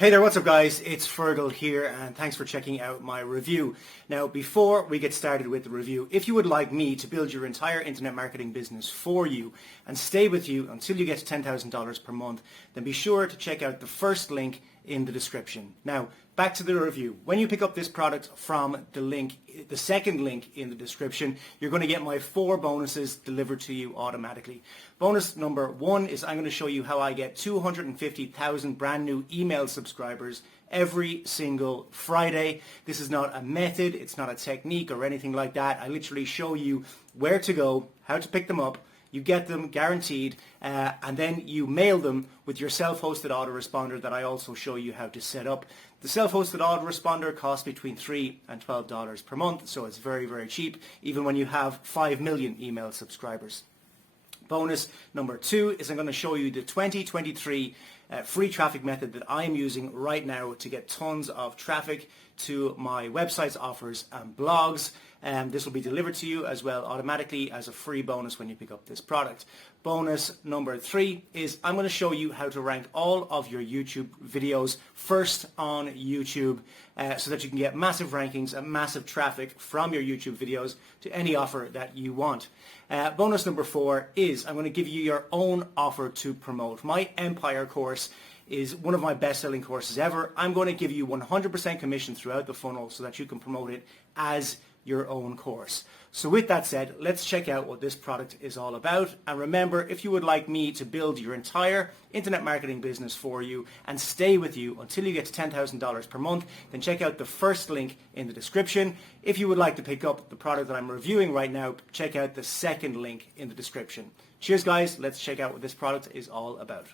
Hey there, what's up guys? It's Fergal here and thanks for checking out my review. Now before we get started with the review, if you would like me to build your entire internet marketing business for you and stay with you until you get to $10,000 per month, then be sure to check out the first link in the description. Now back to the review. When you pick up this product from the second link in the description, you're going to get my 4 bonuses delivered to you automatically. Bonus number 1 is I'm going to show you how I get 250,000 brand new email subscribers every single Friday. This is not a method, it's not a technique or anything like that. I literally show you where to go, how to pick them up. You get them guaranteed, and then you mail them with your self-hosted autoresponder that I also show you how to set up. The self-hosted autoresponder costs between $3 and $12 per month, so it's very, very cheap, even when you have 5 million email subscribers. Bonus number 2 is I'm going to show you the 2023 free traffic method that I am using right now to get tons of traffic to my websites, offers and blogs. This will be delivered to you as well automatically as a free bonus when you pick up this product. Bonus number 3 is I'm going to show you how to rank all of your YouTube videos first on YouTube so that you can get massive rankings and massive traffic from your YouTube videos to any offer that you want. Bonus number 4 is I'm going to give you your own offer to promote. My Empire course is one of my best-selling courses ever. I'm going to give you 100% commission throughout the funnel so that you can promote it as your own course. So with that said, let's check out what this product is all about. And remember, if you would like me to build your entire internet marketing business for you and stay with you until you get to $10,000 per month, then check out the first link in the description. If you would like to pick up the product that I'm reviewing right now, check out the second link in the description. Cheers guys, let's check out what this product is all about.